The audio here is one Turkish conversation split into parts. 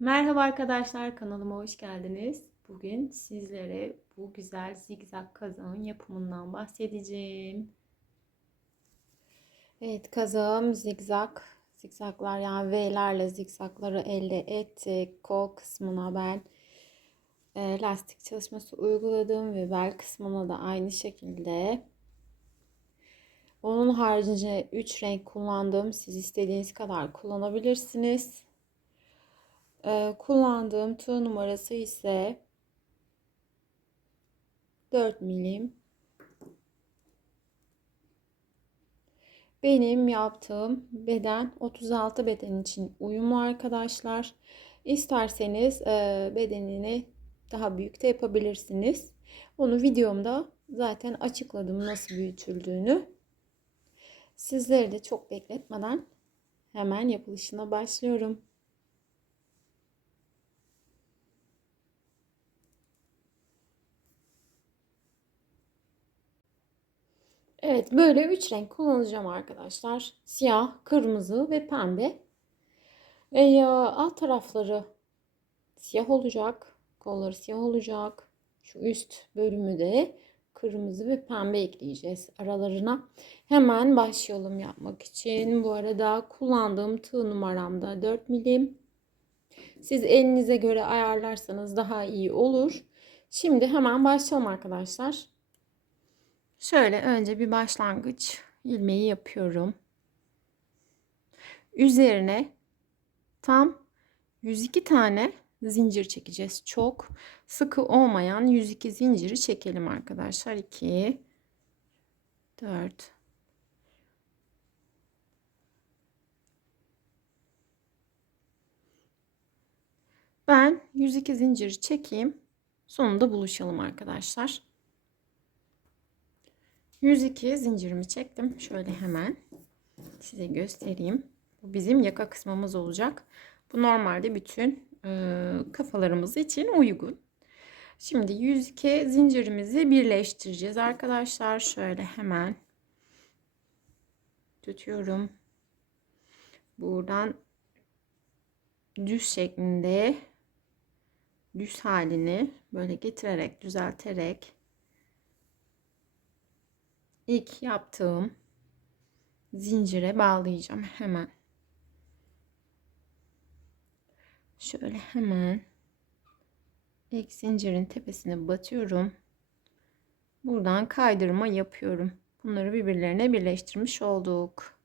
Merhaba arkadaşlar, kanalıma hoş geldiniz. Bugün sizlere bu güzel zigzag kazağın yapımından bahsedeceğim. Evet, kazağım zigzaglar yani V'lerle zigzagları elde ettik. Kol kısmına ben lastik çalışması uyguladım ve bel kısmına da aynı şekilde. Onun haricinde 3 renk kullandım. Siz istediğiniz kadar kullanabilirsiniz. Kullandığım tığ numarası ise 4 milim. Benim yaptığım beden 36 beden için uyumlu arkadaşlar. İsterseniz bedenini daha büyük de yapabilirsiniz. Onu videomda zaten açıkladım nasıl büyütüldüğünü. Sizleri de çok bekletmeden hemen yapılışına başlıyorum. Evet, böyle 3 renk kullanacağım arkadaşlar. Siyah, kırmızı ve pembe. Alt tarafları siyah olacak. Kolları siyah olacak. Şu üst bölümü de kırmızı ve pembe ekleyeceğiz aralarına. Hemen başlayalım yapmak için. Bu arada kullandığım tığ numaram da 4 milim. Siz elinize göre ayarlarsanız daha iyi olur. Şimdi hemen başlayalım arkadaşlar. Şöyle önce bir başlangıç ilmeği yapıyorum. Üzerine tam 102 tane zincir çekeceğiz. Çok sıkı olmayan 102 zinciri çekelim arkadaşlar. 2 4 Ben 102 zinciri çekeyim. Sonunda buluşalım arkadaşlar. 102 zincirimi çektim. Şöyle hemen size göstereyim. Bu bizim yaka kısmımız olacak. Bu normalde bütün kafalarımız için uygun. Şimdi 102 zincirimizi birleştireceğiz arkadaşlar. Şöyle hemen tutuyorum. Buradan düz şeklinde düz halini böyle getirerek düzelterek ilk yaptığım zincire bağlayacağım hemen. Şöyle hemen ilk zincirin tepesine batıyorum. Buradan kaydırma yapıyorum. Bunları birbirlerine birleştirmiş olduk.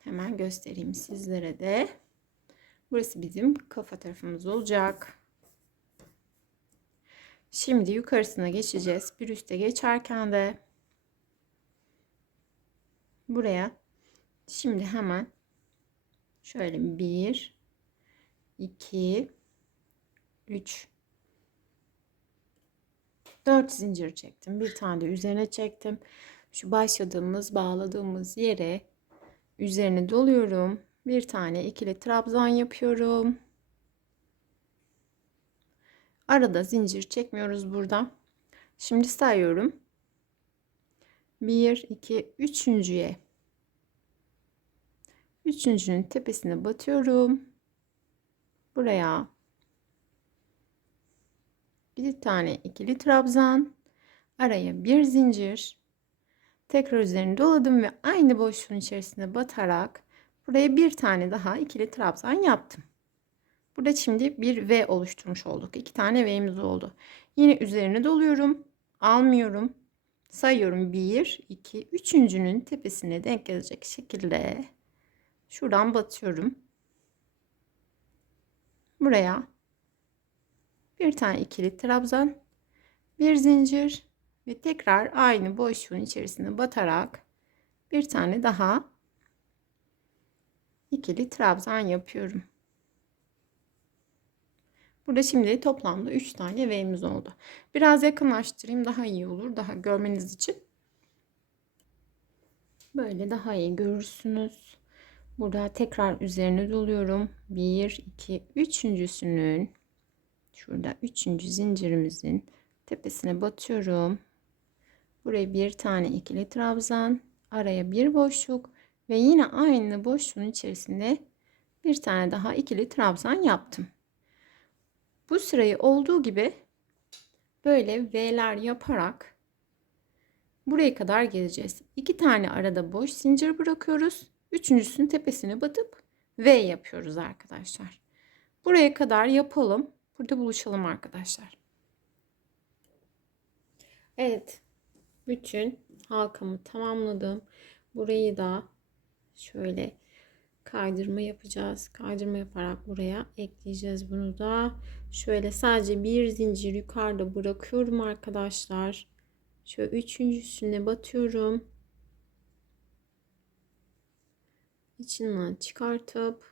Hemen göstereyim sizlere de. Burası bizim kafa tarafımız olacak. Şimdi yukarısına geçeceğiz. Bir üste geçerken de buraya şimdi hemen şöyle 1 2 3 4 zincir çektim. Bir tane de üzerine çektim. Şu başladığımız, bağladığımız yere üzerine doluyorum. Bir tane ikili trabzan yapıyorum. Arada zincir çekmiyoruz burada. Şimdi sayıyorum. 1 2 üçüncüye. Üçüncünün tepesine batıyorum. Buraya bir tane ikili trabzan, araya bir zincir, tekrar üzerine doladım ve aynı boşluğun içerisine batarak buraya bir tane daha ikili trabzan yaptım. Burada şimdi bir V oluşturmuş olduk. 2 tane V'miz oldu. Yine üzerine doluyorum, almıyorum, sayıyorum. 1 2 üçüncünün tepesine denk gelecek şekilde şuradan batıyorum. Buraya bir tane ikili trabzan, bir zincir ve tekrar aynı boşluğun içerisine batarak bir tane daha ikili trabzan yapıyorum. Burada şimdi toplamda 3 tane V'miz oldu. Biraz yakınlaştırayım, daha iyi olur, daha görmeniz için. Böyle daha iyi görürsünüz. Burada tekrar üzerine doluyorum. 1 2 üçüncüsünün şurada 3. zincirimizin tepesine batıyorum. Buraya bir tane ikili trabzan, araya bir boşluk ve yine aynı boşluğun içerisinde Bir tane daha ikili trabzan yaptım. Bu sırayı olduğu gibi böyle V'ler yaparak buraya kadar geleceğiz. 2 tane arada boş zincir bırakıyoruz. Üçüncüsünün tepesine batıp V yapıyoruz arkadaşlar. Buraya kadar yapalım. Burada buluşalım arkadaşlar. Evet. Bütün halkamı tamamladım. Burayı da şöyle kaydırma yapacağız. Kaydırma yaparak buraya ekleyeceğiz bunu da. Şöyle sadece bir zincir yukarıda bırakıyorum arkadaşlar. Şöyle üçüncüsüne batıyorum. İçinden çıkartıp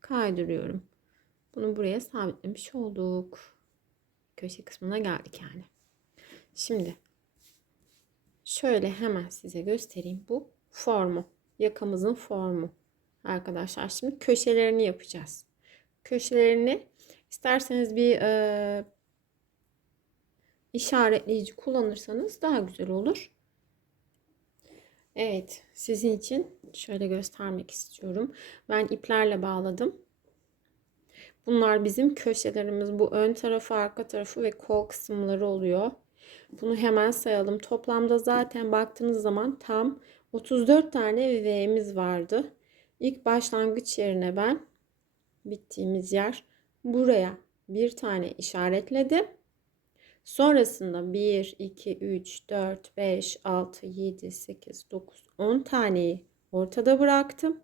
kaydırıyorum. Bunu buraya sabitlemiş olduk. Köşe kısmına geldik yani. Şimdi şöyle hemen size göstereyim. Bu formu. Yakamızın formu. Arkadaşlar şimdi köşelerini yapacağız. Köşelerini isterseniz bir işaretleyici kullanırsanız daha güzel olur. Evet, sizin için şöyle göstermek istiyorum. Ben iplerle bağladım. Bunlar bizim köşelerimiz. Bu ön tarafı, arka tarafı ve kol kısımları oluyor. Bunu hemen sayalım. Toplamda zaten baktığınız zaman tam 34 tane V'miz vardı. İlk başlangıç yerine ben bittiğimiz yer buraya bir tane işaretledim. Sonrasında 1, 2, 3, 4, 5, 6, 7, 8, 9, 10 taneyi ortada bıraktım.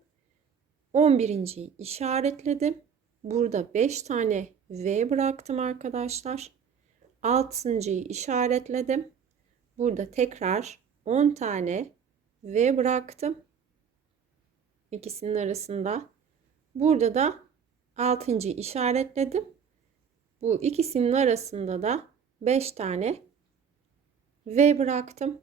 11.'yi işaretledim. Burada 5 tane V bıraktım arkadaşlar. 6.'yı işaretledim. Burada tekrar 10 tane V bıraktım. İkisinin arasında. Burada da 6.'yı işaretledim. Bu ikisinin arasında da 5 tane V bıraktım.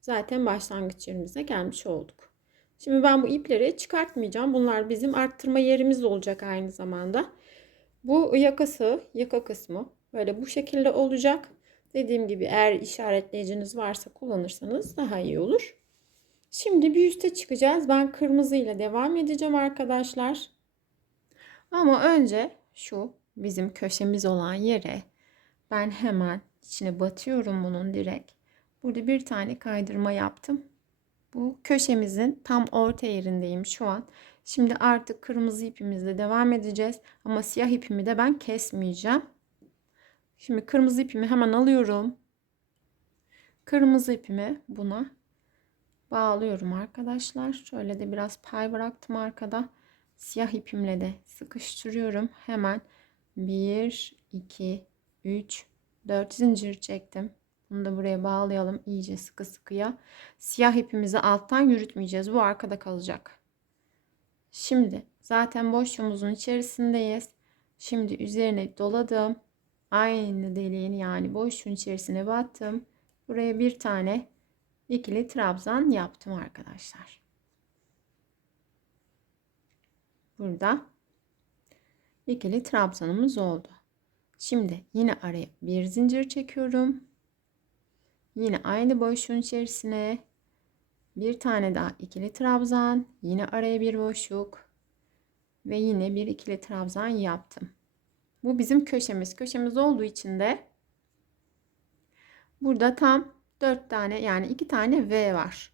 Zaten başlangıç yerimize gelmiş olduk. Şimdi ben bu ipleri çıkartmayacağım. Bunlar bizim arttırma yerimiz olacak aynı zamanda. Bu yaka kısmı böyle bu şekilde olacak. Dediğim gibi eğer işaretleyiciniz varsa kullanırsanız daha iyi olur. Şimdi bir üste çıkacağız. Ben kırmızı ile devam edeceğim arkadaşlar. Ama önce şu bizim köşemiz olan yere ben hemen içine batıyorum bunun direkt. Burada bir tane kaydırma yaptım. Bu köşemizin tam orta yerindeyim şu an. Şimdi artık kırmızı ipimizle devam edeceğiz. Ama siyah ipimi de ben kesmeyeceğim. Şimdi kırmızı ipimi hemen alıyorum. Kırmızı ipimi buna bağlıyorum arkadaşlar. Şöyle de biraz pay bıraktım arkada. Siyah ipimle de sıkıştırıyorum. Hemen 1, 2, 3, 4 zincir çektim. Bunu da buraya bağlayalım iyice sıkı sıkıya. Siyah ipimizi alttan yürütmeyeceğiz. Bu arkada kalacak. Şimdi zaten boşluğumuzun içerisindeyiz. Şimdi üzerine doladım. Aynı deliğin yani boşluğun içerisine battım. Buraya bir tane ikili trabzan yaptım arkadaşlar. Burada ikili trabzanımız oldu. Şimdi yine araya bir zincir çekiyorum. Yine aynı boşluğun içerisine bir tane daha ikili trabzan, yine araya bir boşluk ve yine bir ikili trabzan yaptım. Bu bizim köşemiz. Köşemiz olduğu için de burada tam 4 tane yani 2 tane V var.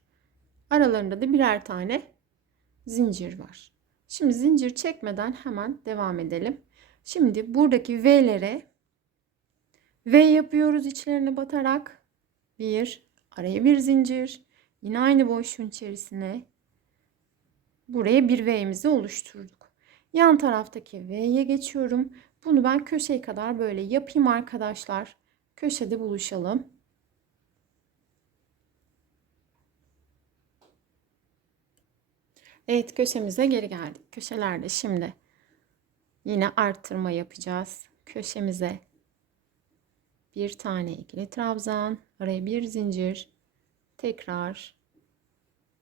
Aralarında da birer tane zincir var. Şimdi zincir çekmeden hemen devam edelim. Şimdi buradaki V'lere V yapıyoruz içlerine batarak. Bir, araya bir zincir. Yine aynı boşluğun içerisine buraya bir V'mizi oluşturduk. Yan taraftaki V'ye geçiyorum. Bunu ben köşeye kadar böyle yapayım arkadaşlar. Köşede buluşalım. Evet, köşemize geri geldik. Köşelerde şimdi yine arttırma yapacağız. Köşemize bir tane ikili trabzan, araya bir zincir, tekrar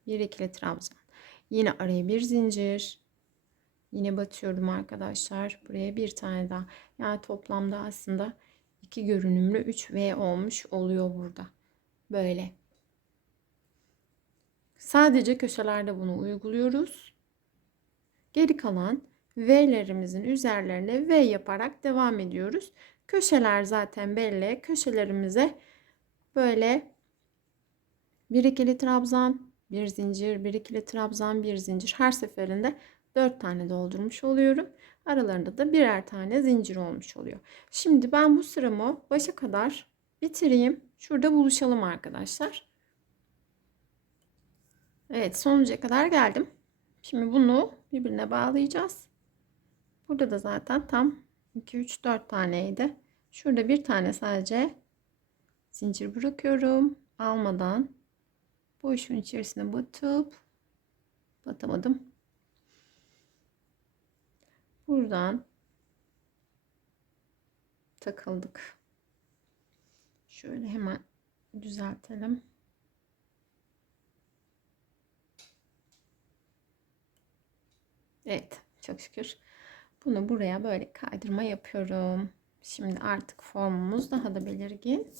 bir ikili trabzan. Yine araya bir zincir. Yine batıyorum arkadaşlar. Buraya bir tane daha. Yani toplamda aslında 2 görünümlü 3 V olmuş oluyor burada. Böyle. Sadece köşelerde bunu uyguluyoruz. Geri kalan V'lerimizin üzerlerine V yaparak devam ediyoruz. Köşeler zaten belli. Köşelerimize böyle bir ikili trabzan, bir zincir, bir ikili trabzan, bir zincir. Her seferinde 4 tane doldurmuş oluyorum. Aralarında da birer tane zincir olmuş oluyor. Şimdi ben bu sıramı başa kadar bitireyim. Şurada buluşalım arkadaşlar. Evet, sonuca kadar geldim. Şimdi bunu birbirine bağlayacağız. Burada da zaten tam 2, 3, 4 taneydi. Şurada bir tane sadece zincir bırakıyorum. Almadan boşluğun içerisine batamadım. Buradan takıldık. Şöyle hemen düzeltelim. Evet, çok şükür. Bunu buraya böyle kaydırma yapıyorum. Şimdi artık formumuz daha da belirgin.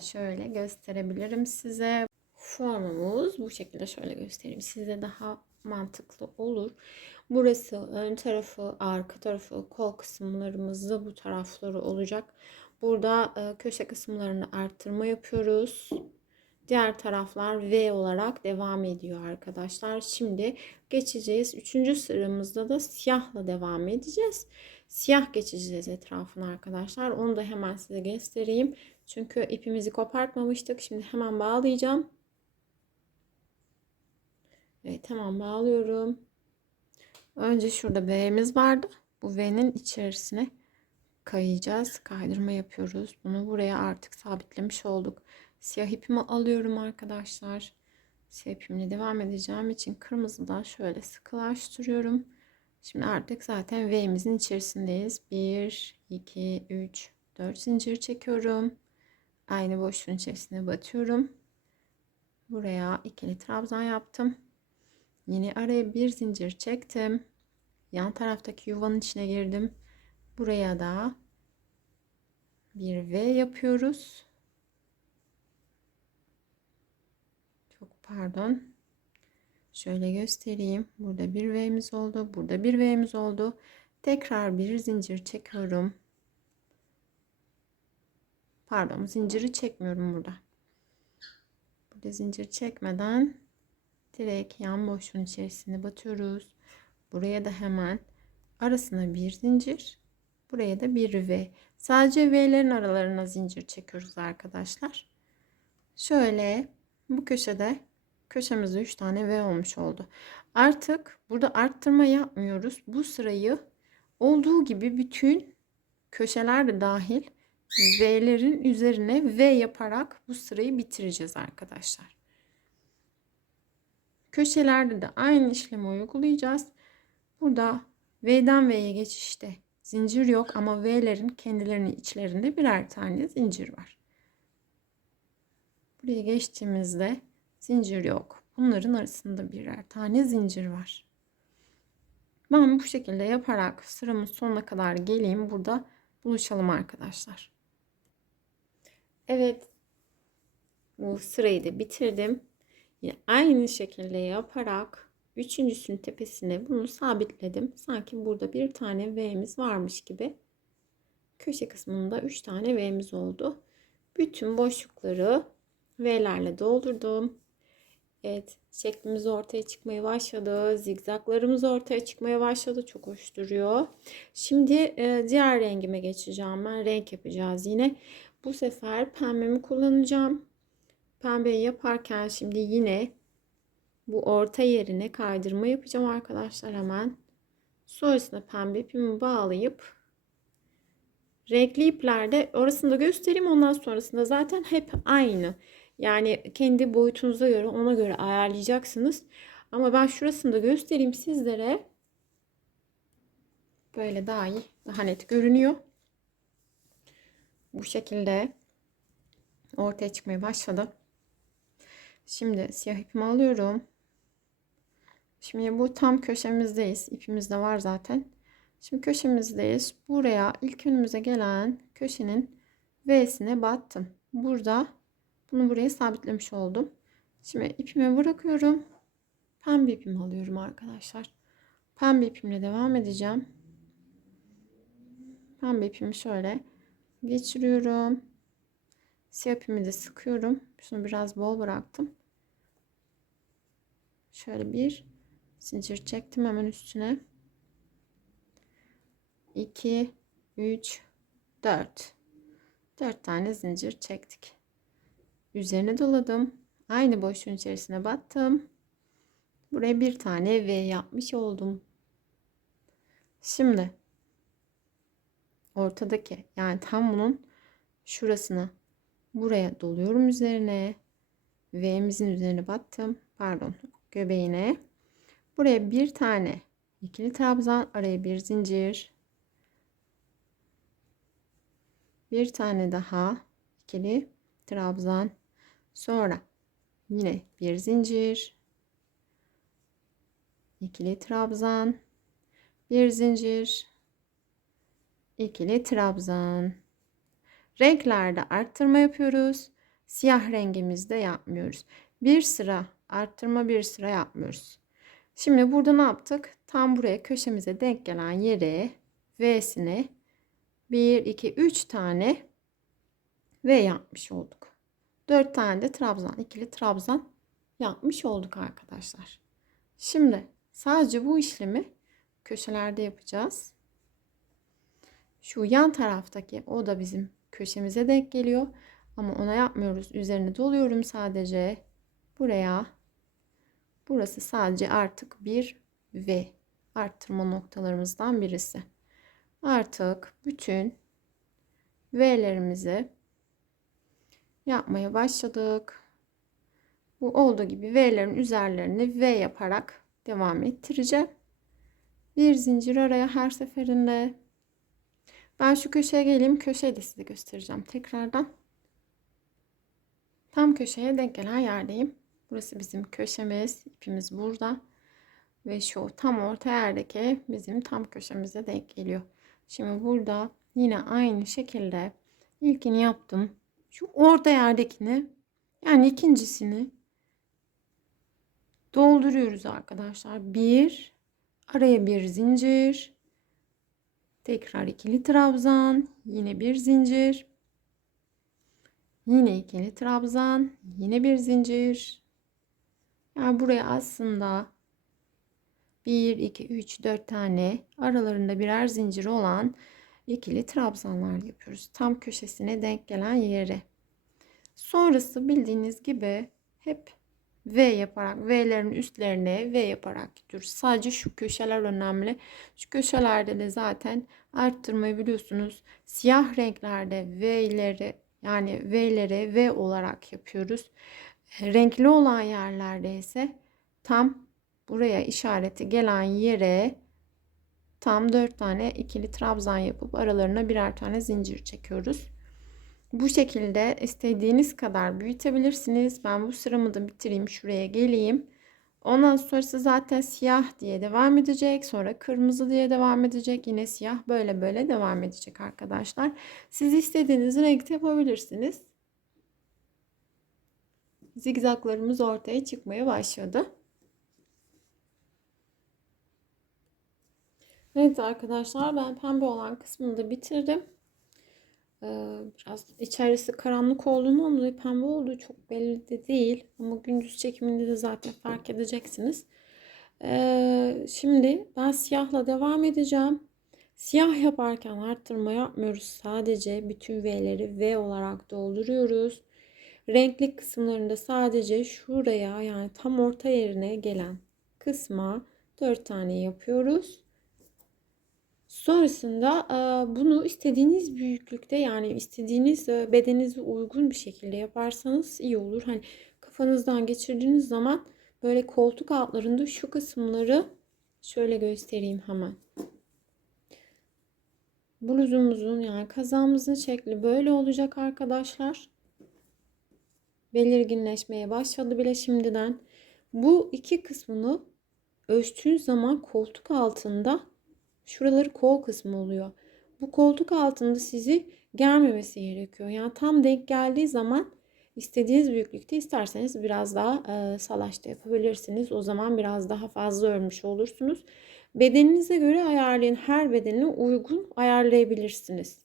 Şöyle gösterebilirim size. Formumuz bu şekilde, şöyle göstereyim size, daha mantıklı olur. Burası ön tarafı, arka tarafı, kol kısımlarımızda bu tarafları olacak. Burada köşe kısımlarını arttırma yapıyoruz. Diğer taraflar V olarak devam ediyor arkadaşlar. Şimdi geçeceğiz. 3. sıramızda da siyahla devam edeceğiz. Siyah geçeceğiz etrafına arkadaşlar. Onu da hemen size göstereyim. Çünkü ipimizi kopartmamıştık. Şimdi hemen bağlayacağım. Evet, hemen bağlıyorum. Önce şurada V'miz vardı. Bu V'nin içerisine kayacağız. Kaydırma yapıyoruz. Bunu buraya artık sabitlemiş olduk. Siyah ipimi alıyorum arkadaşlar. Siyah ipimle devam edeceğim için kırmızıdan şöyle sıkılaştırıyorum. Şimdi artık zaten V'mizin içerisindeyiz. 1, 2, 3, 4 zincir çekiyorum. Aynı boşluğun içerisine batıyorum. Buraya ikili trabzan yaptım. Yine araya bir zincir çektim. Yan taraftaki yuvanın içine girdim. Buraya da bir V yapıyoruz. Çok pardon. Şöyle göstereyim. Burada bir V'miz oldu. Burada bir V'miz oldu. Tekrar bir zincir çekiyorum. Pardon, zinciri çekmiyorum burada. Burada zincir çekmeden direkt yan boşluğun içerisine batıyoruz. Buraya da hemen arasına bir zincir. Buraya da bir V. Sadece V'lerin aralarına zincir çekiyoruz arkadaşlar. Şöyle bu köşede köşemizde 3 tane V olmuş oldu. Artık burada arttırma yapmıyoruz. Bu sırayı olduğu gibi bütün köşeler de dahil V'lerin üzerine V yaparak bu sırayı bitireceğiz arkadaşlar. Köşelerde de aynı işlemi uygulayacağız. Burada V'den V'ye geçişte zincir yok ama V'lerin kendilerinin içlerinde birer tane zincir var. Buraya geçtiğimizde zincir yok. Bunların arasında birer tane zincir var. Ben bu şekilde yaparak sıramın sonuna kadar geleyim. Burada buluşalım arkadaşlar. Evet. Bu sırayı da bitirdim. Yine aynı şekilde yaparak üçüncüsünün tepesine bunu sabitledim. Sanki burada bir tane V'miz varmış gibi. Köşe kısmında 3 tane V'miz oldu. Bütün boşlukları V'lerle doldurdum. Evet, şeklimiz ortaya çıkmaya başladı. Zigzaglarımız ortaya çıkmaya başladı. Çok hoş duruyor. Şimdi diğer rengime geçeceğim. Ben renk yapacağız yine. Bu sefer pembemi kullanacağım. Pembeyi yaparken şimdi yine bu orta yerine kaydırma yapacağım arkadaşlar hemen. Sonrasında pembe ipimi bağlayıp renkli iplerde orasını da göstereyim. Ondan sonrasında zaten hep aynı. Yani kendi boyutunuza göre ona göre ayarlayacaksınız. Ama ben şurasını da göstereyim sizlere. Böyle daha iyi, daha net görünüyor. Bu şekilde ortaya çıkmaya başladı. Şimdi siyah ipimi alıyorum. Şimdi bu tam köşemizdeyiz. İpimiz de var zaten. Şimdi köşemizdeyiz. Buraya ilk önümüze gelen köşenin V'sine battım. Burada bunu buraya sabitlemiş oldum. Şimdi ipimi bırakıyorum. Pembe ipimi alıyorum arkadaşlar. Pembe ipimle devam edeceğim. Pembe ipimi şöyle geçiriyorum. Siyah ipimi de sıkıyorum. Şunu biraz bol bıraktım. Şöyle bir zincir çektim hemen üstüne. 2, 3, 4. 4 tane zincir çektik. Üzerine doladım. Aynı boşluğun içerisine battım. Buraya bir tane V yapmış oldum. Şimdi ortadaki, yani tam bunun şurasına buraya doluyorum üzerine. V'mizin üzerine battım. Pardon, göbeğine. Buraya bir tane ikili trabzan, araya bir zincir. Bir tane daha ikili trabzan. Sonra yine bir zincir. İkili trabzan. Bir zincir. İkili trabzan. Renklerde arttırma yapıyoruz. Siyah rengimizde yapmıyoruz. Bir sıra arttırma, bir sıra yapmıyoruz. Şimdi burada ne yaptık? Tam buraya köşemize denk gelen yere V'sine 1, 2, 3 tane V yapmış olduk. 4 tane de trabzan, ikili trabzan yapmış olduk arkadaşlar. Şimdi sadece bu işlemi köşelerde yapacağız. Şu yan taraftaki, o da bizim köşemize denk geliyor. Ama ona yapmıyoruz. Üzerine doluyorum sadece. Buraya. Burası sadece artık bir V. Arttırma noktalarımızdan birisi. Artık bütün V'lerimizi yapmaya başladık. Bu olduğu gibi V'lerin üzerlerini V yaparak devam ettireceğim. Bir zincir araya her seferinde. Ben şu köşeye geleyim. Köşeyi de size göstereceğim tekrardan. Tam köşeye denk gelen yerdeyim. Burası bizim köşemiz. İpimiz burada. Ve şu tam orta yerdeki bizim tam köşemize denk geliyor. Şimdi burada yine aynı şekilde ilkini yaptım. Şu orta yerdekini, yani ikincisini dolduruyoruz arkadaşlar. Bir, araya bir zincir. Tekrar ikili trabzan. Yine bir zincir. Yine ikili trabzan. Yine bir zincir. Yani buraya aslında 1, 2, 3, 4 tane aralarında birer zincir olan ikili trabzanlar yapıyoruz. Tam köşesine denk gelen yere. Sonrası bildiğiniz gibi hep V yaparak, V'lerin üstlerine V yaparak gidiyoruz. Sadece şu köşeler önemli. Şu köşelerde de zaten arttırmayı biliyorsunuz. Siyah renklerde V'leri, yani V'lere V olarak yapıyoruz. Renkli olan yerlerde ise tam buraya işareti gelen yere tam 4 tane ikili trabzan yapıp aralarına birer tane zincir çekiyoruz. Bu şekilde istediğiniz kadar büyütebilirsiniz. Ben bu sıramı da bitireyim. Şuraya geleyim. Ondan sonrası zaten siyah diye devam edecek. Sonra kırmızı diye devam edecek. Yine siyah, böyle böyle devam edecek arkadaşlar. Siz istediğiniz renkte yapabilirsiniz. Zigzaglarımız ortaya çıkmaya başladı. Evet arkadaşlar, ben pembe olan kısmını da bitirdim. Biraz içerisi karanlık olduğundan dolayı pembe olduğu çok belli de değil. Ama gündüz çekiminde de zaten fark edeceksiniz. Şimdi ben siyahla devam edeceğim. Siyah yaparken arttırma yapmıyoruz. Sadece bütün V'leri V olarak dolduruyoruz. Renkli kısımlarında sadece şuraya, yani tam orta yerine gelen kısma 4 tane yapıyoruz. Sonrasında bunu istediğiniz büyüklükte, yani istediğiniz bedeninize uygun bir şekilde yaparsanız iyi olur. Hani kafanızdan geçirdiğiniz zaman böyle koltuk altlarında şu kısımları şöyle göstereyim hemen. Bluzumuzun, yani kazağımızın şekli böyle olacak arkadaşlar. Belirginleşmeye başladı bile şimdiden. Bu iki kısmını ölçtüğün zaman koltuk altında şuraları kol kısmı oluyor. Bu koltuk altında sizi germemesi gerekiyor. Yani tam denk geldiği zaman istediğiniz büyüklükte, isterseniz biraz daha salaş da yapabilirsiniz. O zaman biraz daha fazla örmüş olursunuz. Bedeninize göre ayarlayın. Her bedenine uygun ayarlayabilirsiniz.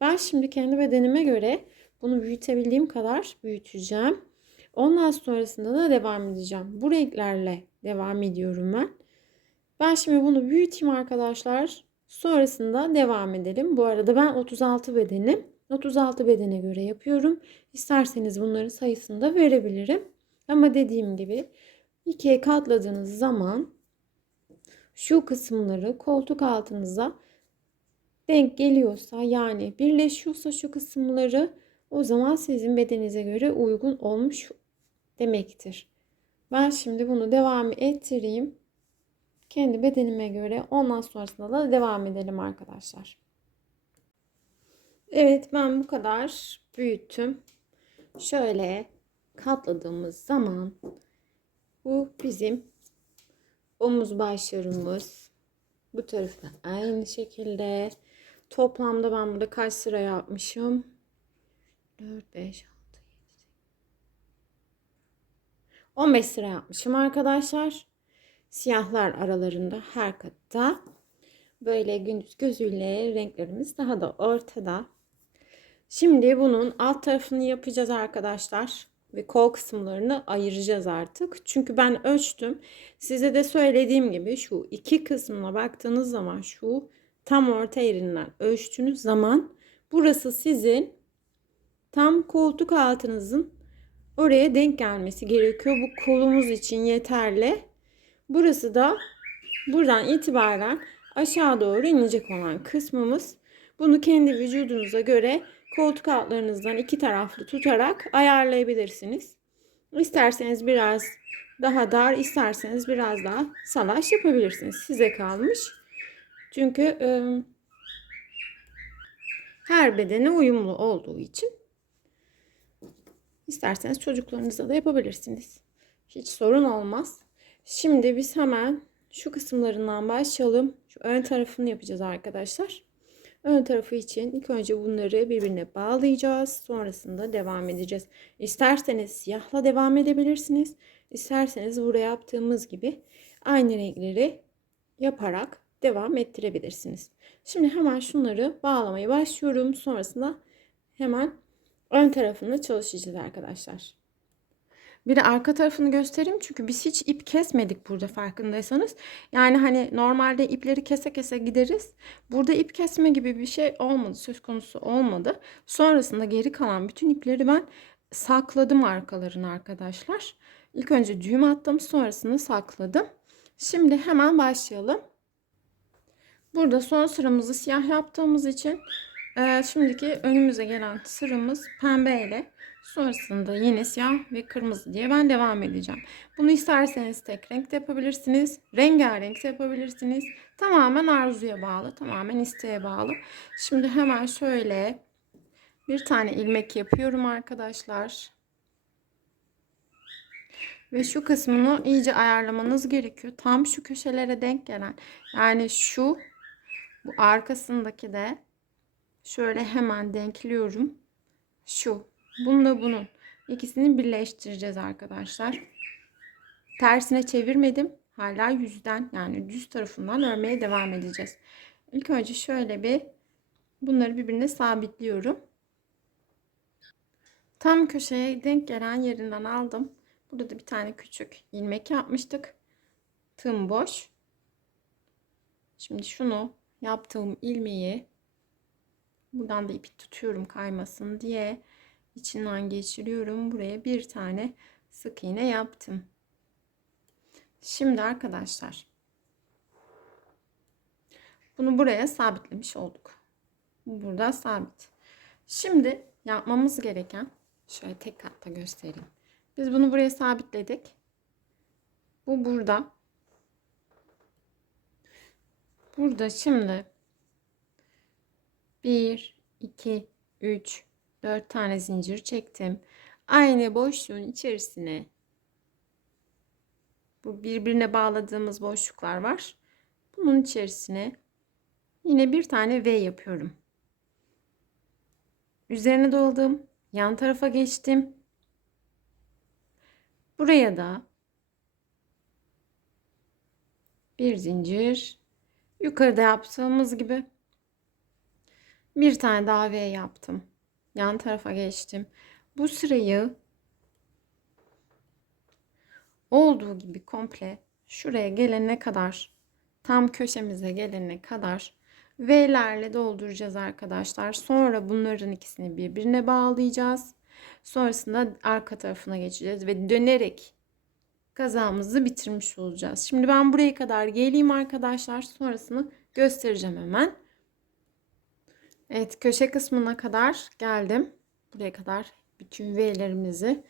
Ben şimdi kendi bedenime göre bunu büyütebildiğim kadar büyüteceğim. Ondan sonrasında da devam edeceğim. Bu renklerle devam ediyorum ben. Ben şimdi bunu büyüteyim arkadaşlar. Sonrasında devam edelim. Bu arada ben 36 bedenim. 36 bedene göre yapıyorum. İsterseniz bunların sayısını da verebilirim. Ama dediğim gibi ikiye katladığınız zaman şu kısımları koltuk altınıza denk geliyorsa, yani birleşiyorsa şu kısımları, o zaman sizin bedeninize göre uygun olmuş demektir. Ben şimdi bunu devam ettireyim. Kendi bedenime göre, ondan sonrasında da devam edelim arkadaşlar. Evet, ben bu kadar büyüttüm. Şöyle katladığımız zaman bu bizim omuz başlarımız. Bu tarafta aynı şekilde. Toplamda ben burada kaç sıra yapmışım? 4, 5, 6, 7, 15 sıra yapmışım arkadaşlar. Siyahlar aralarında her katta. Böyle gündüz gözüyle renklerimiz daha da ortada. Şimdi bunun alt tarafını yapacağız arkadaşlar. Ve kol kısımlarını ayıracağız artık. Çünkü ben ölçtüm. Size de söylediğim gibi şu iki kısmına baktığınız zaman, şu tam orta yerinden ölçtüğünüz zaman burası sizin tam koltuk altınızın oraya denk gelmesi gerekiyor. Bu kolumuz için yeterli. Burası da buradan itibaren aşağı doğru inecek olan kısmımız. Bunu kendi vücudunuza göre koltuk altlarınızdan iki taraflı tutarak ayarlayabilirsiniz. İsterseniz biraz daha dar, isterseniz biraz daha salaş yapabilirsiniz. Size kalmış. Çünkü her bedene uyumlu olduğu için isterseniz çocuklarınıza da yapabilirsiniz. Hiç sorun olmaz. Şimdi biz hemen şu kısımlarından başlayalım. Şu ön tarafını yapacağız arkadaşlar. Ön tarafı için ilk önce bunları birbirine bağlayacağız. Sonrasında devam edeceğiz. İsterseniz siyahla devam edebilirsiniz. İsterseniz buraya yaptığımız gibi aynı renkleri yaparak devam ettirebilirsiniz. Şimdi hemen şunları bağlamaya başlıyorum. Sonrasında hemen ön tarafını çalışacağız arkadaşlar. Bir de arka tarafını göstereyim, çünkü biz hiç ip kesmedik burada, farkındaysanız. Yani hani normalde ipleri kese kese gideriz. Burada ip kesme gibi bir şey olmadı, söz konusu olmadı. Sonrasında geri kalan bütün ipleri ben sakladım arkalarını arkadaşlar. İlk önce düğüm attım, sonrasında sakladım. Şimdi hemen başlayalım. Burada son sıramızı siyah yaptığımız için şimdiki önümüze gelen sıramız pembe ile, sonrasında yine siyah ve kırmızı diye ben devam edeceğim. Bunu isterseniz tek renk de yapabilirsiniz, rengarenk de yapabilirsiniz. Tamamen arzuya bağlı, tamamen isteğe bağlı. Şimdi hemen şöyle bir tane ilmek yapıyorum arkadaşlar. Ve şu kısmını iyice ayarlamanız gerekiyor. Tam şu köşelere denk gelen, yani şu, bu arkasındaki de şöyle hemen denkliyorum. Şu. Bununla bunun. İkisini birleştireceğiz arkadaşlar. Tersine çevirmedim. Hala yüzden, yani düz tarafından örmeye devam edeceğiz. İlk önce şöyle bir bunları birbirine sabitliyorum. Tam köşeye denk gelen yerinden aldım. Burada da bir tane küçük ilmek yapmıştık. Tığım boş. Şimdi şunu, yaptığım ilmeği buradan da ipi tutuyorum kaymasın diye, içinden geçiriyorum. Buraya bir tane sık iğne yaptım. Şimdi arkadaşlar bunu buraya sabitlemiş olduk. Bu burada sabit. Şimdi yapmamız gereken, şöyle tek katta göstereyim. Biz bunu buraya sabitledik. Bu burada. Burada şimdi 1, 2, 3, 4 tane zincir çektim. Aynı boşluğun içerisine, bu birbirine bağladığımız boşluklar var. Bunun içerisine yine bir tane V yapıyorum. Üzerine doladım. Yan tarafa geçtim. Buraya da bir zincir Yukarıda yaptığımız gibi bir tane daha V yaptım. Yan tarafa geçtim. Bu sırayı olduğu gibi komple şuraya gelene kadar, tam köşemize gelene kadar V'lerle dolduracağız arkadaşlar. Sonra bunların ikisini birbirine bağlayacağız. Sonrasında arka tarafına geçeceğiz ve dönerek kazağımızı bitirmiş olacağız. Şimdi ben buraya kadar geleyim arkadaşlar. Sonrasını göstereceğim hemen. Evet, köşe kısmına kadar geldim. Buraya kadar bütün V'lerimizi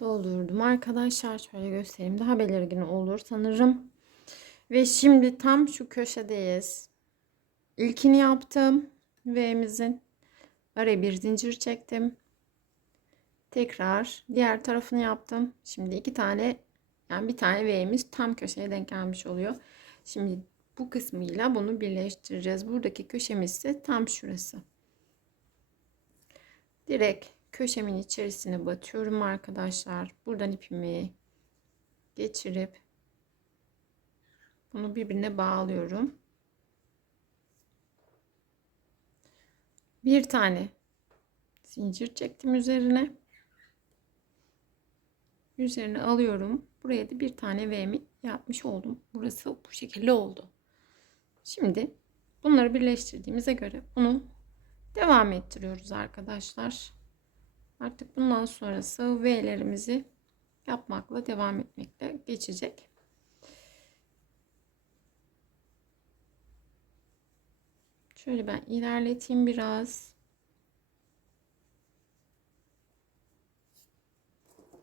doldurdum arkadaşlar. Şöyle göstereyim. Daha belirgin olur sanırım. Ve şimdi tam şu köşedeyiz. İlkini yaptım. V'mizin araya bir zincir çektim. Tekrar diğer tarafını yaptım. Şimdi iki tane, yani bir tane V'miz tam köşeye denk gelmiş oluyor. Şimdi bu kısmıyla bunu birleştireceğiz. Buradaki köşemiz ise tam şurası. Direkt köşemin içerisine batıyorum arkadaşlar. Buradan ipimi geçirip bunu birbirine bağlıyorum. Bir tane zincir çektim üzerine. Üzerine alıyorum. Buraya da bir tane V'mi yapmış oldum. Burası bu şekilde oldu. Şimdi bunları birleştirdiğimize göre bunu devam ettiriyoruz arkadaşlar. Artık bundan sonrası V'lerimizi yapmakla devam etmekle geçecek. Şöyle ben ilerleteyim biraz.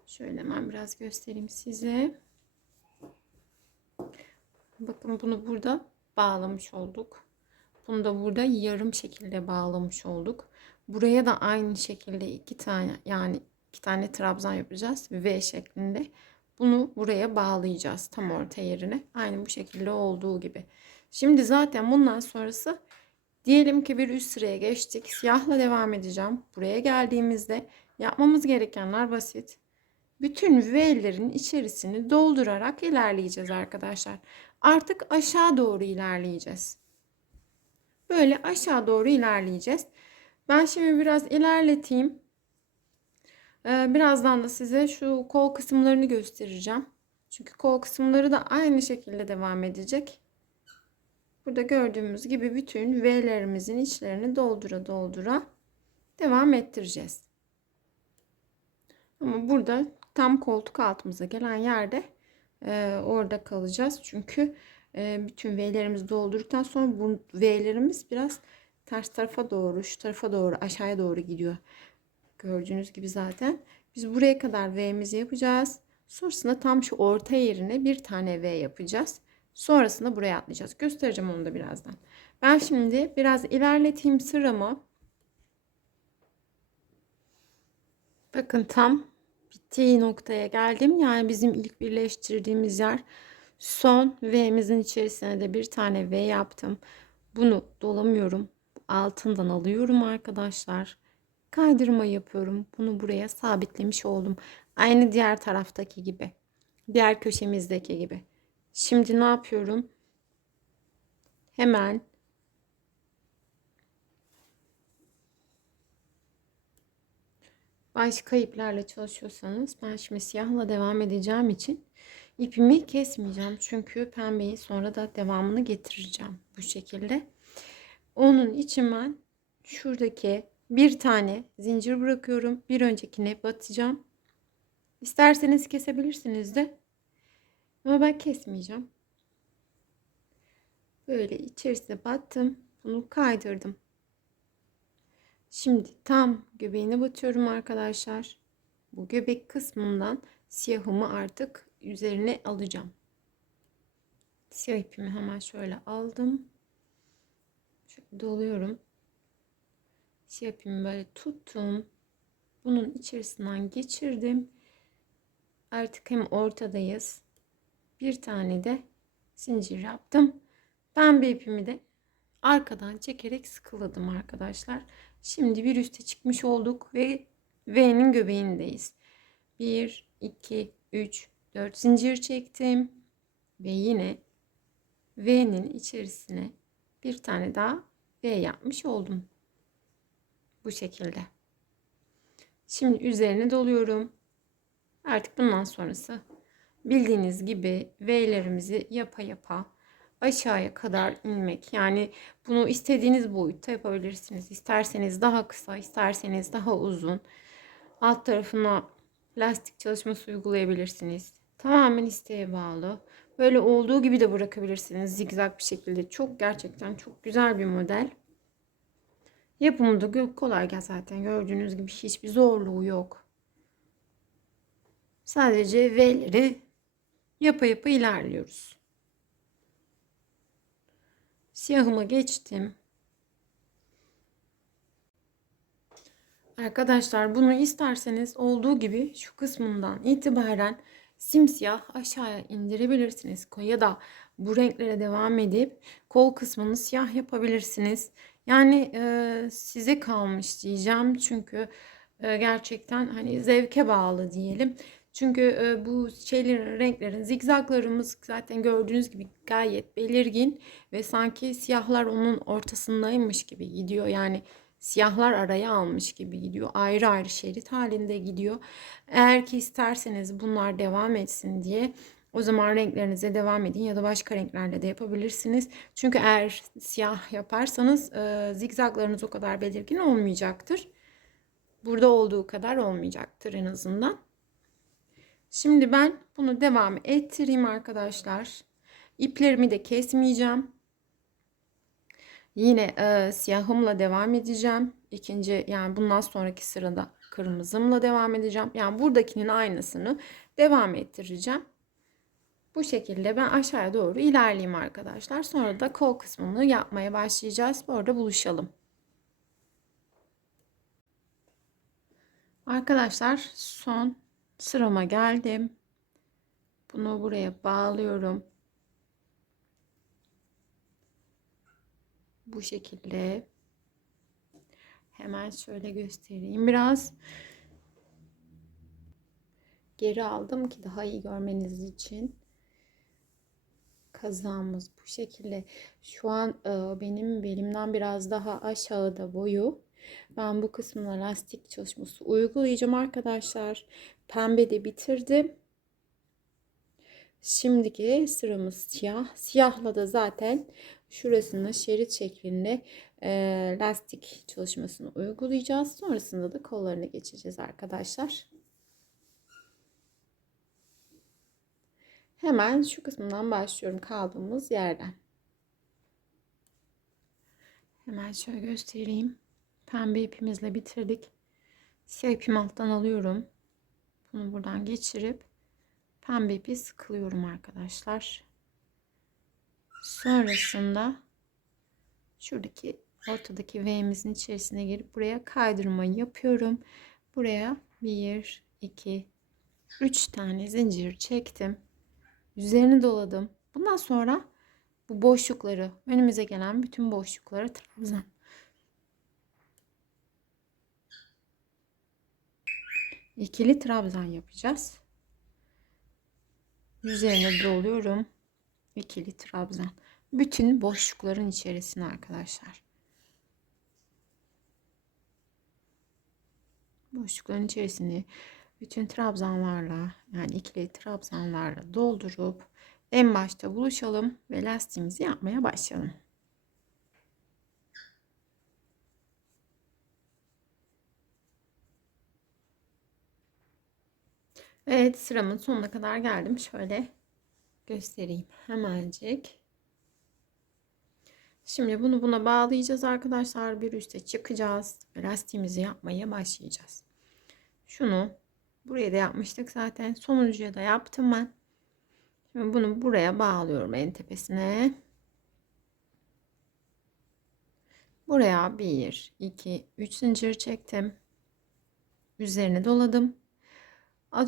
Şöyle hemen biraz göstereyim size. Bakın bunu burada bağlamış olduk. Bunu da burada yarım şekilde bağlamış olduk. Buraya da aynı şekilde iki tane, yani iki tane trabzan yapacağız V şeklinde. Bunu buraya bağlayacağız tam orta yerine. Aynı bu şekilde olduğu gibi. Şimdi zaten bundan sonrası, diyelim ki bir üst sıraya geçtik. Siyahla devam edeceğim. Buraya geldiğimizde yapmamız gerekenler basit. Bütün V'lerin içerisini doldurarak ilerleyeceğiz arkadaşlar. Artık aşağı doğru ilerleyeceğiz. Böyle aşağı doğru ilerleyeceğiz. Ben şimdi biraz ilerleteyim. Birazdan da size şu kol kısımlarını göstereceğim. Çünkü kol kısımları da aynı şekilde devam edecek. Burada gördüğümüz gibi bütün V'lerimizin içlerini doldura doldura devam ettireceğiz. Ama burada tam koltuk altımıza gelen yerde orada kalacağız. Çünkü bütün V'lerimizi doldurduktan sonra bu V'lerimiz biraz ters tarafa doğru, şu tarafa doğru, aşağıya doğru gidiyor. Gördüğünüz gibi zaten. Biz buraya kadar V'mizi yapacağız. Sonrasında tam şu orta yerine bir tane V yapacağız. Sonrasında buraya atlayacağız. Göstereceğim onu da birazdan. Ben şimdi biraz ilerleteyim sıramı. Bakın tam bittiği noktaya geldim. Yani bizim ilk birleştirdiğimiz yer. Son V'mizin içerisine de bir tane V yaptım. Bunu dolamıyorum. Altından alıyorum arkadaşlar. Kaydırma yapıyorum. Bunu buraya sabitlemiş oldum. Aynı diğer taraftaki gibi. Diğer köşemizdeki gibi. Şimdi ne yapıyorum? Hemen başka iplerle çalışıyorsanız, ben şimdi siyahla devam edeceğim için ipimi kesmeyeceğim. Çünkü pembeyi sonra da devamını getireceğim bu şekilde. Onun için ben şuradaki bir tane zincir bırakıyorum. Bir öncekine batacağım. İsterseniz kesebilirsiniz de. Ama ben kesmeyeceğim. Böyle içerisine battım. Bunu kaydırdım. Şimdi tam göbeğine batıyorum arkadaşlar. Bu göbek kısmından siyahımı artık üzerine alacağım. Siyah ipimi hemen şöyle aldım. Şöyle doluyorum. Siyah ipimi böyle tuttum. Bunun içerisinden geçirdim. Artık hem ortadayız. Bir tane de zincir yaptım. Pembe ipimi de arkadan çekerek sıkıladım arkadaşlar. Şimdi bir üste çıkmış olduk ve V'nin göbeğindeyiz. 1, 2, 3, 4 zincir çektim. Ve yine V'nin içerisine bir tane daha V yapmış oldum. Bu şekilde. Şimdi üzerine doluyorum. Artık bundan sonrası bildiğiniz gibi V'lerimizi yapa yapa aşağıya kadar inmek. Yani bunu istediğiniz boyutta yapabilirsiniz. İsterseniz daha kısa, isterseniz daha uzun. Alt tarafına lastik çalışması uygulayabilirsiniz. Tamamen isteğe bağlı. Böyle olduğu gibi de bırakabilirsiniz zigzag bir şekilde. Çok gerçekten çok güzel bir model. Yapımı da kolay zaten. Gördüğünüz gibi hiçbir zorluğu yok. Sadece V'leri yapa yapa ilerliyoruz. Siyahıma geçtim. Arkadaşlar bunu isterseniz olduğu gibi şu kısmından itibaren simsiyah aşağıya indirebilirsiniz. Ya da bu renklere devam edip kol kısmını siyah yapabilirsiniz. Yani size kalmış diyeceğim. Çünkü gerçekten hani zevke bağlı diyelim. Çünkü bu şeylerin, renklerin, zigzaglarımız zaten gördüğünüz gibi gayet belirgin ve sanki siyahlar onun ortasındaymış gibi gidiyor. Yani siyahlar araya almış gibi gidiyor. Ayrı ayrı şerit halinde gidiyor. Eğer ki isterseniz bunlar devam etsin diye o zaman renklerinize devam edin ya da başka renklerle de yapabilirsiniz. Çünkü eğer siyah yaparsanız zigzaglarınız o kadar belirgin olmayacaktır. Burada olduğu kadar olmayacaktır en azından. Şimdi ben bunu devam ettireyim arkadaşlar. İplerimi de kesmeyeceğim. Yine siyahımla devam edeceğim. İkinci yani bundan sonraki sırada kırmızımla devam edeceğim. Yani buradakinin aynısını devam ettireceğim. Bu şekilde ben aşağıya doğru ilerleyeyim arkadaşlar. Sonra da kol kısmını yapmaya başlayacağız. Orada buluşalım. Arkadaşlar son sırama geldim. Bunu buraya bağlıyorum. Bu şekilde. Hemen şöyle göstereyim. Biraz geri aldım ki daha iyi görmeniz için. Kazağımız bu şekilde. Şu an benim belimden biraz daha aşağıda boyu. Ben bu kısmına lastik çalışması uygulayacağım arkadaşlar. Pembe de bitirdim. Şimdiki sıramız siyah. Siyahla da zaten şurasını şerit şeklinde lastik çalışmasını uygulayacağız. Sonrasında da kollarına geçeceğiz arkadaşlar. Hemen şu kısmından başlıyorum kaldığımız yerden. Hemen şöyle göstereyim. Pembe ipimizle bitirdik. Siyah ipimi alttan alıyorum. Bunu buradan geçirip pembe ipi sıkılıyorum arkadaşlar. Sonrasında şuradaki ortadaki V'mizin içerisine girip buraya kaydırma yapıyorum. Buraya 1, 2, 3 tane zincir çektim. Üzerini doladım. Bundan sonra bu boşlukları, önümüze gelen bütün boşlukları trabzan. İkili trabzan yapacağız. Üzerine doluyorum. İkili trabzan. Bütün boşlukların içerisine arkadaşlar. Boşlukların içerisini bütün trabzanlarla yani ikili trabzanlarla doldurup en başta buluşalım ve lastiğimizi yapmaya başlayalım. Evet, sıramın sonuna kadar geldim. Şöyle göstereyim hemencik. Şimdi bunu buna bağlayacağız arkadaşlar. Bir üste çıkacağız ve lastiğimizi yapmaya başlayacağız. Şunu buraya da yapmıştık zaten. Sonuncuya da yaptım ben. Şimdi bunu buraya bağlıyorum en tepesine. Buraya 1, 2, 3 zincir çektim. Üzerine doladım.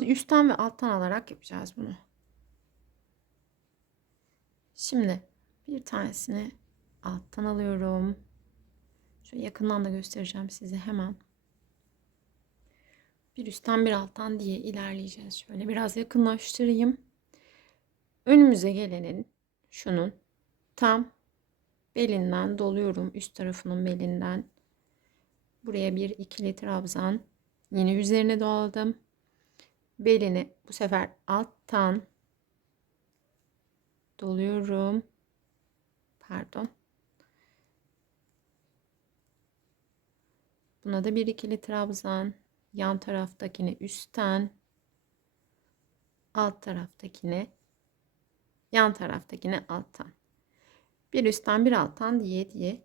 Üstten ve alttan alarak yapacağız bunu. Şimdi bir tanesini alttan alıyorum. Şöyle yakından da göstereceğim size hemen. Bir üstten bir alttan diye ilerleyeceğiz. Şöyle biraz yakınlaştırayım. Önümüze gelenin şunun tam belinden doluyorum. Üst tarafının belinden. Buraya bir ikili trabzan. Yine üzerine doladım. Belini bu sefer alttan doluyorum. Pardon. Buna da bir ikili trabzan. Yan taraftakini üstten, alt taraftakini, yan taraftakini alttan. Bir üstten bir alttan diye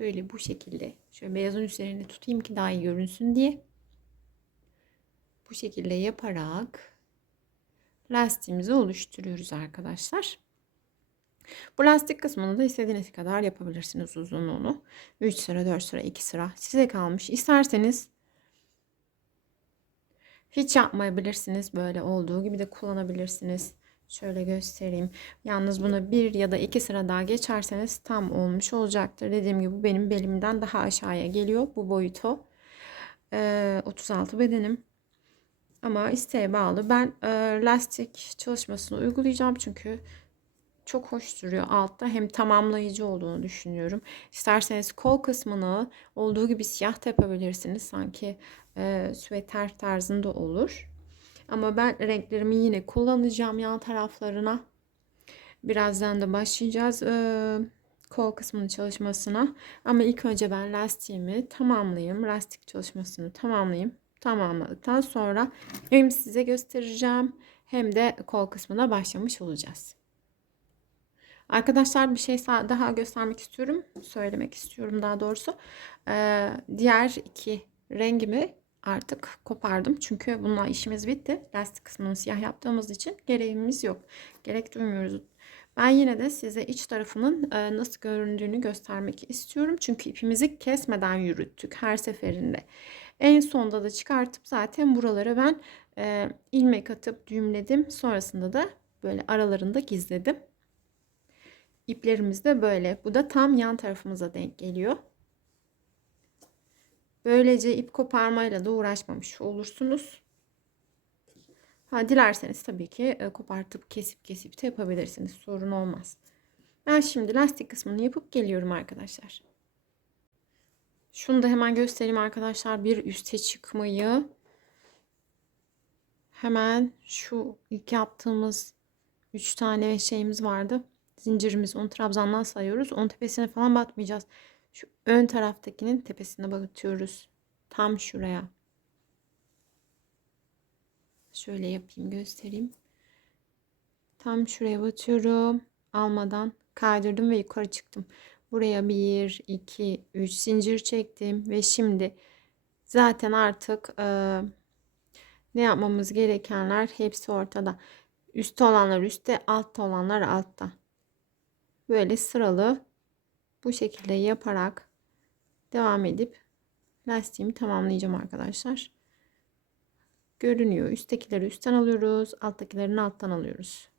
böyle bu şekilde. Şöyle beyazın üzerine tutayım ki daha iyi görünsün diye. Bu şekilde yaparak lastiğimizi oluşturuyoruz arkadaşlar. Bu lastik kısmını da istediğiniz kadar yapabilirsiniz uzunluğunu. 3 sıra, 4 sıra, 2 sıra size kalmış. İsterseniz hiç yapmayabilirsiniz. Böyle olduğu gibi de kullanabilirsiniz. Şöyle göstereyim. Yalnız buna 1 ya da 2 sıra daha geçerseniz tam olmuş olacaktır. Dediğim gibi bu benim belimden daha aşağıya geliyor. Bu boyutu. 36 bedenim. Ama isteğe bağlı. Ben lastik çalışmasını uygulayacağım. Çünkü çok hoş duruyor altta. Hem tamamlayıcı olduğunu düşünüyorum. İsterseniz kol kısmını olduğu gibi siyah da yapabilirsiniz. Sanki süveter tarzında olur. Ama ben renklerimi yine kullanacağım yan taraflarına. Birazdan da başlayacağız kol kısmının çalışmasına. Ama ilk önce ben lastiğimi tamamlayayım. Lastik çalışmasını tamamlayayım. Tamamladıktan sonra hem size göstereceğim hem de kol kısmına başlamış olacağız. Arkadaşlar bir şey daha göstermek istiyorum. Söylemek istiyorum daha doğrusu. Diğer iki rengimi artık kopardım. Çünkü bununla işimiz bitti. Lastik kısmını siyah yaptığımız için gereğimiz yok. Gerek duymuyoruz. Ben yine de size iç tarafının nasıl göründüğünü göstermek istiyorum. Çünkü ipimizi kesmeden yürüttük her seferinde. En sonda da çıkartıp zaten buralara ben ilmek atıp düğümledim. Sonrasında da böyle aralarında gizledim. İplerimiz de böyle. Bu da tam yan tarafımıza denk geliyor. Böylece ip koparmayla da uğraşmamış olursunuz. Dilerseniz tabii ki kopartıp kesip de yapabilirsiniz. Sorun olmaz. Ben şimdi lastik kısmını yapıp geliyorum arkadaşlar. Şunu da hemen göstereyim arkadaşlar. Bir üste çıkmayı. Hemen şu ilk yaptığımız 3 tane şeyimiz vardı. Zincirimiz, onu trabzandan sayıyoruz. Onun tepesine falan batmayacağız. Şu ön taraftakinin tepesine batıyoruz. Tam şuraya. Şöyle yapayım, göstereyim. Tam şuraya batıyorum. Almadan kaydırdım ve yukarı çıktım. Buraya 1, 2, 3 zincir çektim ve şimdi zaten artık ne yapmamız gerekenler hepsi ortada. Üstte olanlar üstte, altta olanlar altta. Böyle sıralı bu şekilde yaparak devam edip lastiğimi tamamlayacağım arkadaşlar. Görünüyor. Üsttekileri üstten alıyoruz. Alttakilerini alttan alıyoruz.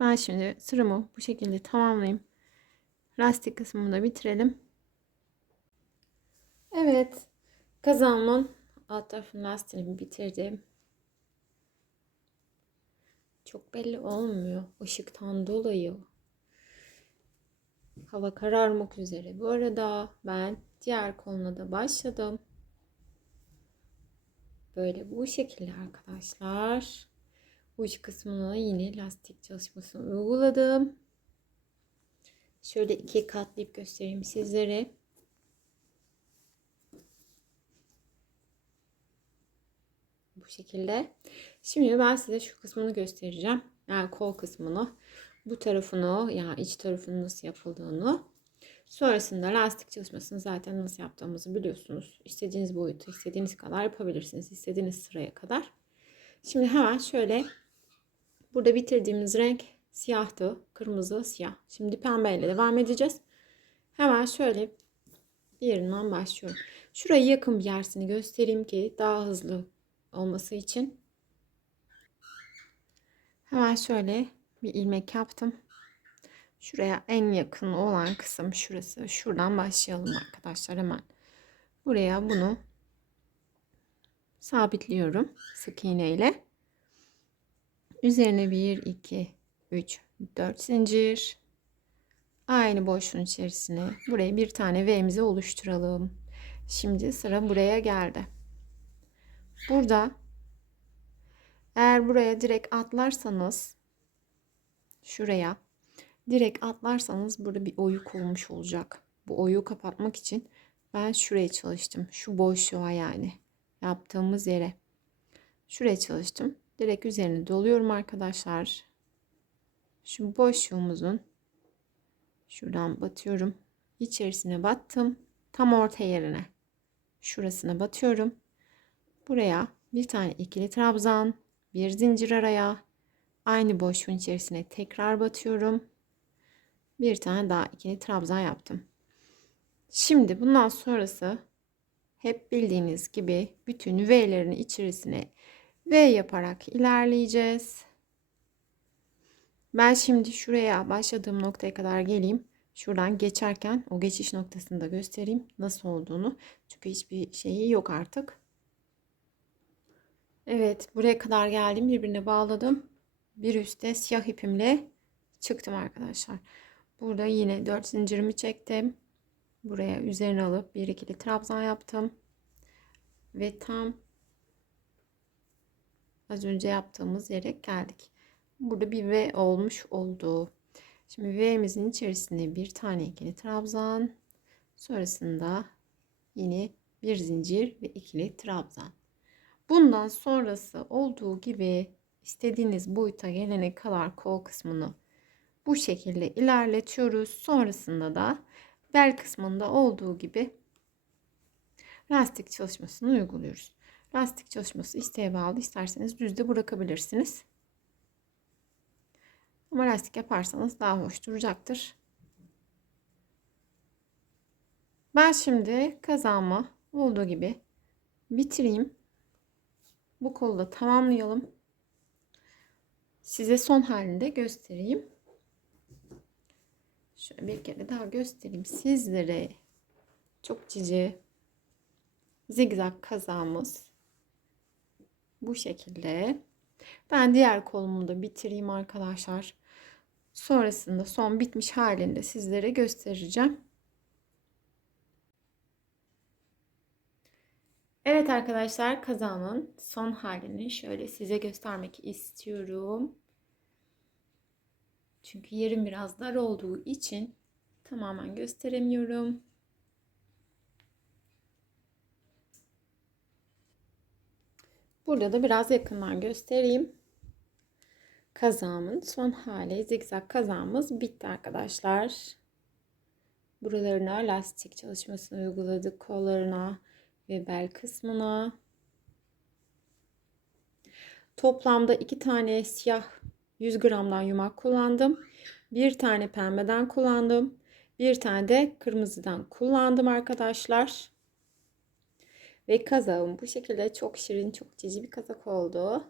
Ben şimdi sıramı bu şekilde tamamlayayım. Lastik kısmını da bitirelim. Evet. Kazağımın alt tarafının lastiğini bitirdim. Çok belli olmuyor ışıktan dolayı. Hava kararmak üzere. Bu arada ben diğer koluna da başladım. Böyle bu şekilde arkadaşlar. Uç kısmına yine lastik çalışmasını uyguladım. Şöyle iki katlayıp göstereyim sizlere. Bu şekilde. Şimdi ben size şu kısmını göstereceğim. Yani kol kısmını. Bu tarafını yani iç tarafının nasıl yapıldığını. Sonrasında lastik çalışmasını zaten nasıl yaptığımızı biliyorsunuz. İstediğiniz boyutu, istediğiniz kadar yapabilirsiniz. İstediğiniz sıraya kadar. Şimdi hemen şöyle burada bitirdiğimiz renk siyahtı. Kırmızı, siyah. Şimdi pembeyle devam edeceğiz. Hemen şöyle bir yerinden başlıyorum. Şurayı yakın bir yersini göstereyim ki daha hızlı olması için. Hemen şöyle bir ilmek yaptım. Şuraya en yakın olan kısım şurası. Şuradan başlayalım arkadaşlar hemen. Buraya bunu sabitliyorum sık iğne ile. Üzerine 1, 2, 3, 4 zincir. Aynı boşluğun içerisine buraya bir tane V'mizi oluşturalım. Şimdi sıra buraya geldi. Burada eğer buraya direkt atlarsanız, şuraya direkt atlarsanız burada bir oyuk olmuş olacak. Bu oyuğu kapatmak için ben şuraya çalıştım. Şu boşluğa, yani yaptığımız yere. Şuraya çalıştım. Direkt üzerine doluyorum arkadaşlar. Şu boşluğumuzun şuradan batıyorum. İçerisine battım. Tam orta yerine. Şurasına batıyorum. Buraya bir tane ikili trabzan, bir zincir araya, aynı boşluğun içerisine tekrar batıyorum. Bir tane daha ikili trabzan yaptım. Şimdi bundan sonrası hep bildiğiniz gibi bütün V'lerin içerisine V yaparak ilerleyeceğiz. Ben şimdi şuraya başladığım noktaya kadar geleyim. Şuradan geçerken o geçiş noktasını da göstereyim nasıl olduğunu. Çünkü hiçbir şeyi yok artık. Evet, buraya kadar geldim. Birbirine bağladım. Bir üstte siyah ipimle çıktım arkadaşlar. Burada yine 4 zincirimi çektim. Buraya üzerine alıp bir ikili trabzan yaptım. Ve tam az önce yaptığımız yere geldik. Burada bir V olmuş oldu. Şimdi V'mizin içerisine bir tane ikili trabzan. Sonrasında yine bir zincir ve ikili trabzan. Bundan sonrası olduğu gibi istediğiniz boyuta gelene kadar kol kısmını bu şekilde ilerletiyoruz. Sonrasında da bel kısmında olduğu gibi lastik çalışmasını uyguluyoruz. Lastik çalışması isteğe bağlı. İsterseniz düz de bırakabilirsiniz. Ama lastik yaparsanız daha hoş duracaktır. Ben şimdi kazağımı olduğu gibi bitireyim. Bu kolu da tamamlayalım. Size son halinde göstereyim. Şöyle bir kere daha göstereyim sizlere. Çok cici zigzag kazağımız bu şekilde. Ben diğer kolumu da bitireyim arkadaşlar. Sonrasında son bitmiş halinde sizlere göstereceğim. Evet arkadaşlar, kazağımın son halini şöyle size göstermek istiyorum. Çünkü yerim biraz dar olduğu için tamamen gösteremiyorum. Burada da biraz yakından göstereyim. Kazağımın son hali, zigzag kazağımız bitti arkadaşlar. Buralarına lastik çalışmasını uyguladık, kollarına ve bel kısmına. Toplamda 2 tane siyah 100 gramdan yumak kullandım. Bir tane pembeden kullandım. Bir tane de kırmızıdan kullandım arkadaşlar. Ve kazağım bu şekilde çok şirin, çok cici bir kazak oldu.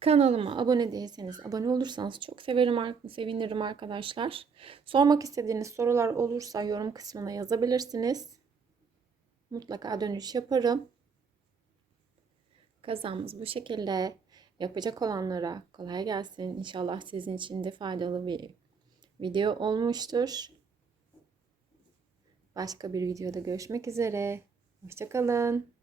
Kanalıma abone değilseniz abone olursanız çok sevinirim arkadaşlar. Sormak istediğiniz sorular olursa yorum kısmına yazabilirsiniz. Mutlaka dönüş yaparım. Kazağımız bu şekilde. Yapacak olanlara kolay gelsin. İnşallah sizin için de faydalı bir video olmuştur. Başka bir videoda görüşmek üzere. Hoşça kalın.